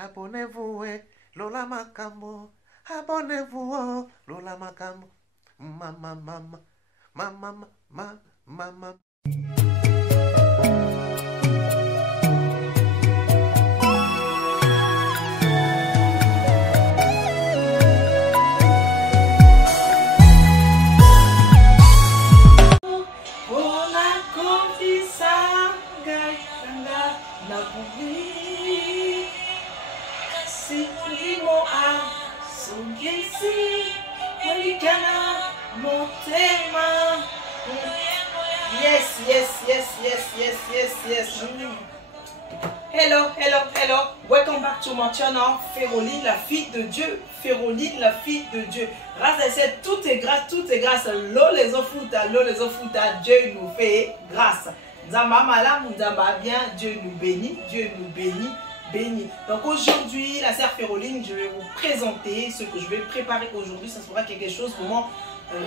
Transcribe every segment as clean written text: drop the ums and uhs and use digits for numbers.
Abonnez-vous, Lola Makambo. Abonnez-vous, Lola Makambo. Mama, mama, mama, mama, mama. Yes. Hello. Welcome back to my channel. Féroline, la fille de Dieu. Féroline, la fille de Dieu. Grâce à cette, tout est grâce. L'eau les ofuta, Dieu nous fait grâce. Nzamba malam, nzamba bien, Dieu nous bénit. Donc aujourd'hui, la sœur Féroline, je vais vous présenter ce que je vais préparer aujourd'hui. Ça sera quelque chose vraiment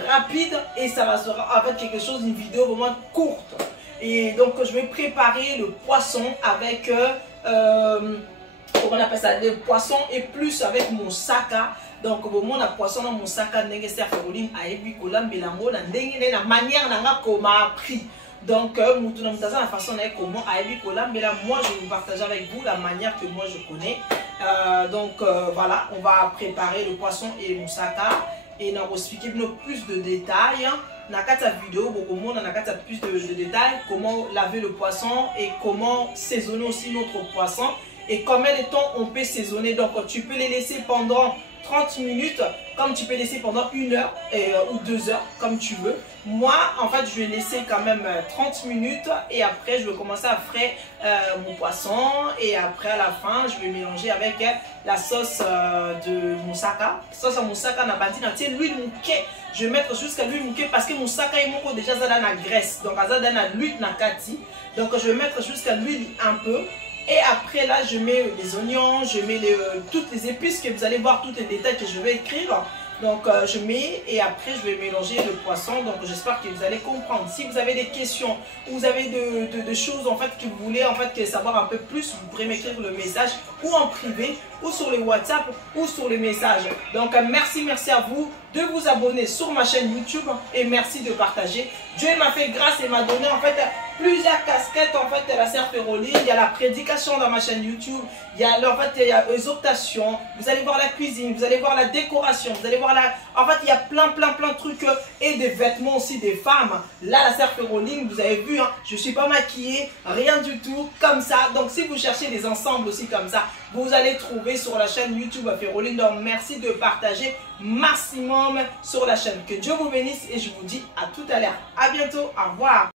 rapide et ça va sera en fait quelque chose, une vidéo vraiment courte. Et donc je vais préparer le poisson avec comment on appelle ça, le poisson et plus avec mon saka. Donc au moment la poisson dans mon saka, n'est-ce sœur Féroline a ébicola melango na ndenge na manière na comment appris. Donc, la façon comment moi je vais vous partager avec vous la manière que moi je connais. Voilà, on va préparer le poisson et le moussaka et on va expliquer plus de détails. Dans la vidéo, on a plus de détails, comment laver le poisson et comment saisonner aussi notre poisson et combien de temps on peut saisonner. Donc, tu peux les laisser pendant 30 minutes, comme tu peux laisser pendant 1 heure ou 2 heures, comme tu veux. Moi, en fait, je vais laisser quand même 30 minutes et après, je vais commencer à frais mon poisson et après, à la fin, je vais mélanger avec la sauce de moussaka. Sauce à moussaka, na bandi na l'huile mouké. Je vais mettre jusqu'à l'huile mouké parce que moussaka est moko déjà dans la graisse. Donc, ça donne l'huile na kati. Donc, je vais mettre jusqu'à l'huile un peu. Et après là, je mets les oignons, je mets toutes les épices que vous allez voir, tous les détails que je vais écrire. Donc je mets et après je vais mélanger le poisson. Donc j'espère que vous allez comprendre. Si vous avez des questions ou vous avez des choses en fait que vous voulez en fait savoir un peu plus, vous pourrez m'écrire le message ou en privé ou sur les WhatsApp ou sur les messages. Donc merci à vous de vous abonner sur ma chaîne YouTube et merci de partager. Dieu m'a fait grâce et m'a donné en fait plusieurs casquettes en fait de la sœur Féroline. Il y a la prédication dans ma chaîne YouTube, il y a il y a l'exhortation, vous allez voir la cuisine, vous allez voir la décoration, vous allez voir en fait il y a plein de trucs et des vêtements aussi des femmes. Là la sœur Féroline, vous avez vu, hein, je suis pas maquillée, rien du tout, comme ça. Donc si vous cherchez des ensembles aussi comme ça, vous allez trouver sur la chaîne YouTube Féroline. Donc merci de partager maximum sur la chaîne. Que Dieu vous bénisse et je vous dis à tout à l'heure. À bientôt, au revoir.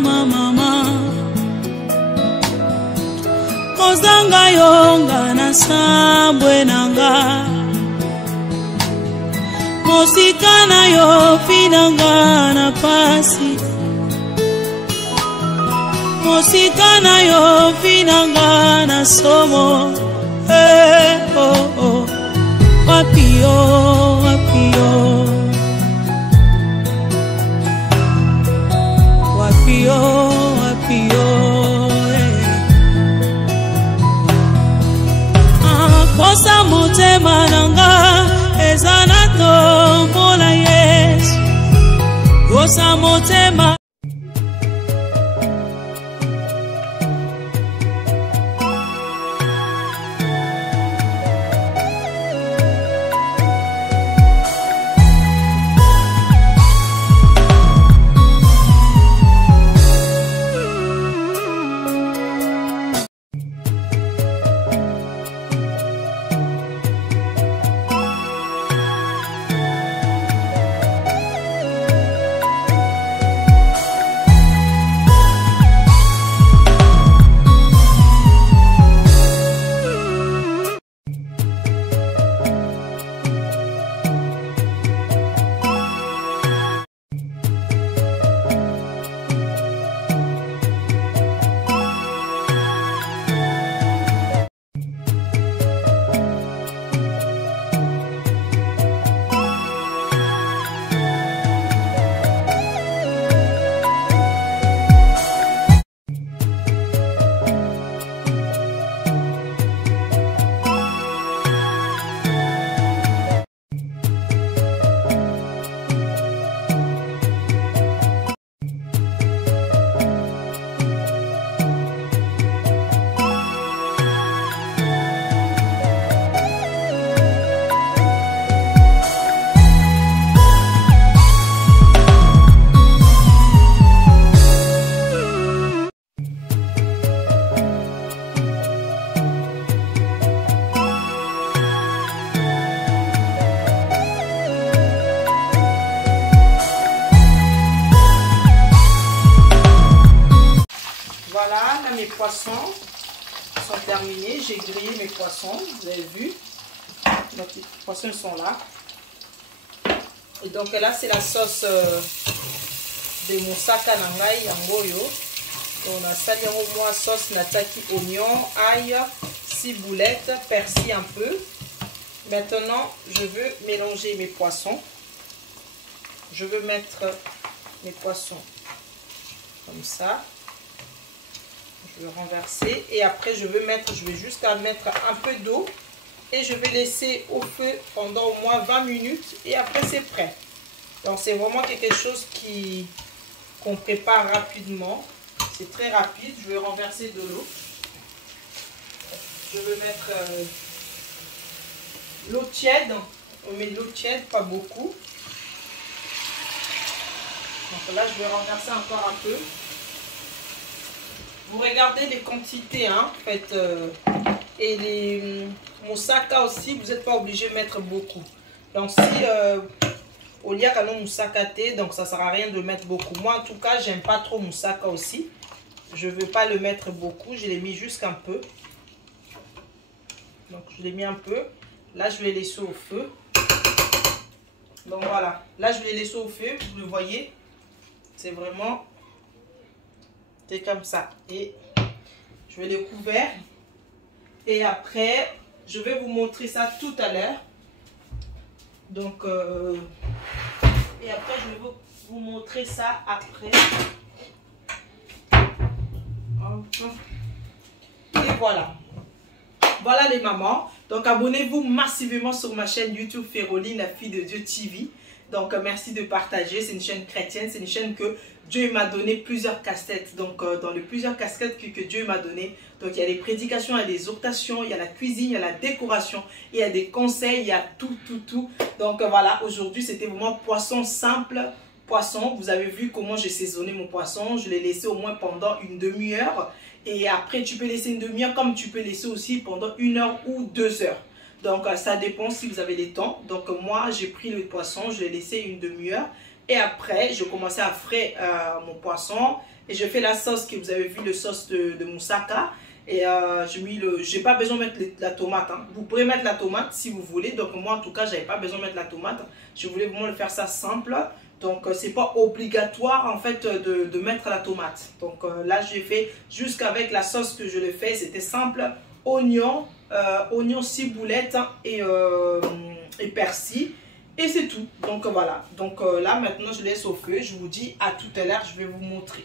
Mama Kozanga yonga na sambwe nanga Mosika na yo finanga na pasi Mosika na yo finanga na somo Wapio Kosa motema nanga ezana tombola Yesu posa motema. Voilà, là mes poissons sont terminés. J'ai grillé mes poissons, vous avez vu. Donc les poissons sont là. Et donc là c'est la sauce de moussaka nangai yangoyo. On a sali au moins sauce nataki oignon, ail, ciboulette, persil un peu. Maintenant je veux mélanger mes poissons. Je veux mettre mes poissons comme ça. Je vais renverser et après je vais jusqu'à mettre un peu d'eau et je vais laisser au feu pendant au moins 20 minutes et après c'est prêt. Donc c'est vraiment quelque chose qu'on prépare rapidement. C'est très rapide. Je vais renverser de l'eau. Je vais mettre l'eau tiède. On met de l'eau tiède, pas beaucoup. Donc là je vais renverser encore un peu. Vous regardez les quantités, hein, en fait, et les moussaka aussi, vous n'êtes pas obligé de mettre beaucoup. Donc si au lieu que nous moussaka thé, donc ça ne sert à rien de mettre beaucoup. Moi en tout cas, j'aime pas trop moussaka aussi. Je ne veux pas le mettre beaucoup, je l'ai mis juste un peu. Donc je l'ai mis un peu. Là je vais laisser au feu. Donc voilà, là je vais laisser au feu, vous le voyez. C'est vraiment... C'est comme ça. Et je vais les couvrir. Et après, je vais vous montrer ça tout à l'heure. Donc, et après, je vais vous montrer ça après. Et voilà. Voilà les mamans. Donc, abonnez-vous massivement sur ma chaîne YouTube Féroline, la fille de Dieu TV. Donc, merci de partager. C'est une chaîne chrétienne. C'est une chaîne que Dieu m'a donné plusieurs casquettes. Donc, dans les plusieurs casquettes que Dieu m'a donné, donc il y a les prédications, il y a les exhortations, il y a la cuisine, il y a la décoration, il y a des conseils, il y a tout. Donc, voilà, aujourd'hui, c'était vraiment poisson simple. Poisson, vous avez vu comment j'ai saisonné mon poisson. Je l'ai laissé au moins pendant une demi-heure. Et après, tu peux laisser une demi-heure comme tu peux laisser aussi pendant 1 heure ou 2 heures. Donc, ça dépend si vous avez le temps. Donc, moi, j'ai pris le poisson, je l'ai laissé une demi-heure. Et après, je commençais à frais mon poisson. Et je fais la sauce que vous avez vu, la sauce de moussaka. Et j'ai pas besoin de mettre la tomate. Hein. Vous pouvez mettre la tomate si vous voulez. Donc, moi, en tout cas, j'avais pas besoin de mettre la tomate. Je voulais vraiment le faire ça simple. Donc, c'est pas obligatoire, en fait, de mettre la tomate. Donc, là, j'ai fait jusqu'avec la sauce que je le fais. C'était simple. Oignon, ciboulette et persil. Et c'est tout. Donc, voilà. Donc, là, maintenant, je laisse au feu. Je vous dis à tout à l'heure. Je vais vous montrer.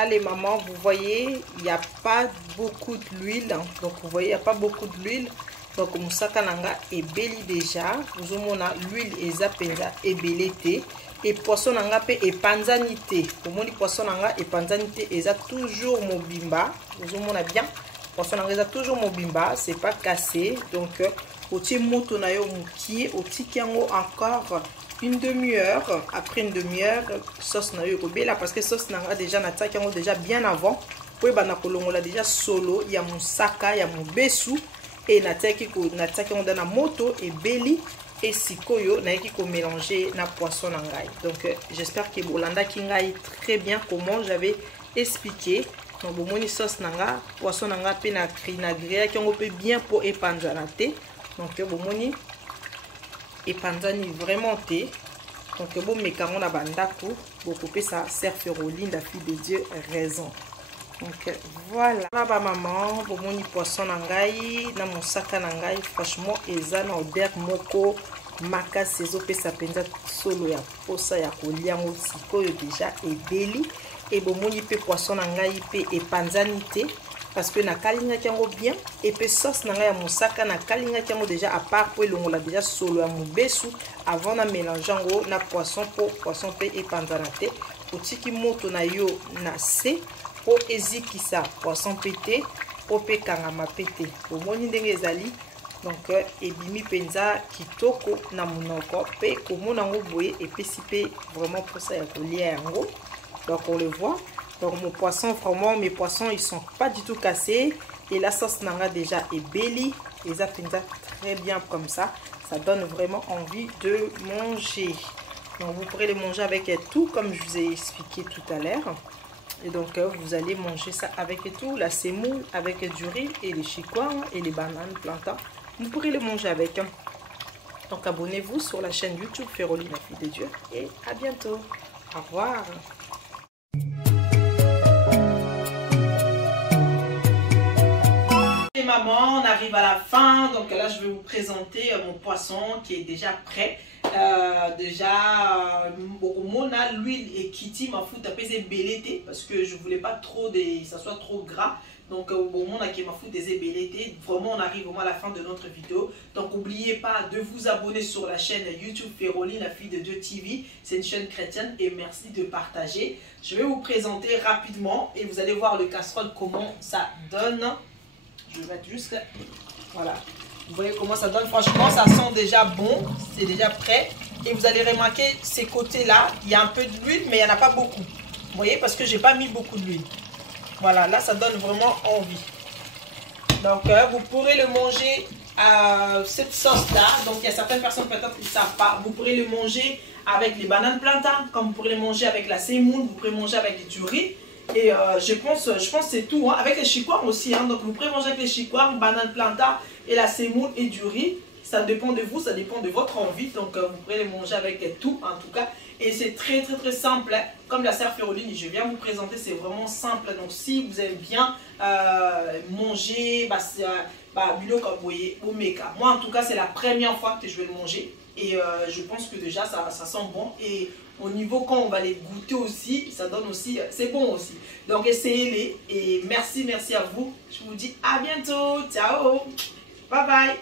là les mamans, vous voyez, il n'y a pas beaucoup d'huile. Donc vous voyez, il n'y a pas beaucoup d'huile. Donc moussaka nanga ebeli déjà. Vous avez l'huile eza penza ebelete. Et poisson nanga pe epanzanité. Pour moi, poisson nanga epanzanité eza toujours mobimba. Vous avez bien. Poisson nanga eza toujours mobimba. C'est pas cassé. Donc au moto na yo mukie, au tikiango encore une demi-heure. Après une demi-heure, sauce na yo kobela parce que sauce nanga déjà na tikiango déjà bien avant. Pour bana kolongola déjà solo, il y a moussaka, il y a mobesu. Et nataki on donne moto et belly et sikoyo naiki ko mélanger na poisson nangai. Donc j'espère que bolanda kingai très bien comment j'avais expliqué. Donc bomoni sauce nanga poisson nanga pe na vinaigré qui on peut bien pour épanzana té. Donc bomoni épanzani vraiment té. Donc bon mekaron na bandako beaucoup pe ça sert Féroline la fille de Dieu raison. Donc voilà ba maman bomoni poisson nangai na mosaka nangai franchement eza na odeur moko makasi ezopesa penza solo ya posa ya koliango sikoyo déjà ebeli et bomoni pe poisson nangai pe epanzani te parce que na kalinga kiango bien et pe sauce nangai ya mosaka na kalinga kiango déjà à part pour longola déjà solo ya mobesu avant na mélanger ngo na poisson pour poisson pe epanzana te otiki moto na yo na se pour ezikisa poisson pété pour pe kangama pété bomoni ndenge ezali donc ebimi penza kitoko na munoko pe komona ngo boye epesi pe vraiment pour ça ya kolia yango. Donc on le voit. Donc mon poisson vraiment mes poissons ils sont pas du tout cassés et la sauce nanga déjà est belly et ça penza très bien comme ça donne vraiment envie de manger. Donc vous pourrez les manger avec tout comme je vous ai expliqué tout à l'heure. Et donc vous allez manger ça avec tout, la semoule avec du riz et les chicoires et les bananes plantains. Vous pourrez les manger avec. Donc abonnez-vous sur la chaîne YouTube Féroline la fille de Dieu et à bientôt. Au revoir. Et maman, on arrive à la fin. Donc là je vais vous présenter mon poisson qui est déjà prêt. Déjà mona l'huile et kitty ma fout à peser belleté parce que je voulais pas trop ça soit trop gras. Donc au monde qui m'a fout des belleté. Vraiment on arrive vraiment à la fin de notre vidéo. Donc n'oubliez pas de vous abonner sur la chaîne YouTube Féroline la fille de Dieu TV. C'est une chaîne chrétienne et merci de partager. Je vais vous présenter rapidement et vous allez voir le casserole comment ça donne. Je vais mettre juste là. Voilà. Vous voyez comment ça donne, franchement ça sent déjà bon, c'est déjà prêt. Et vous allez remarquer ces côtés-là, il y a un peu d'huile mais il n'y en a pas beaucoup. Vous voyez parce que j'ai pas mis beaucoup d'huile. Voilà, là ça donne vraiment envie. Donc vous pourrez le manger à cette sauce-là. Donc il y a certaines personnes peut-être qui ne savent pas. Vous pourrez le manger avec les bananes plantains, comme vous pourrez le manger avec la semoule, vous pourrez manger avec du riz. Et je pense que c'est tout, hein. Avec les chicoires aussi, hein. Donc vous pourrez manger avec les chicoires, bananes plantains et la semoule et du riz. Ça dépend de vous, ça dépend de votre envie. Donc vous pourrez les manger avec tout en tout cas. Et c'est très très simple, hein. Comme la sœur Féroline, je viens vous présenter, c'est vraiment simple. Donc si vous aimez bien manger, moi en tout cas c'est la première fois que je vais le manger. Et je pense que déjà ça sent bon. Et au niveau quand on va les goûter aussi, ça donne aussi, c'est bon aussi. Donc essayez-les et merci à vous. Je vous dis à bientôt. Ciao. Bye bye.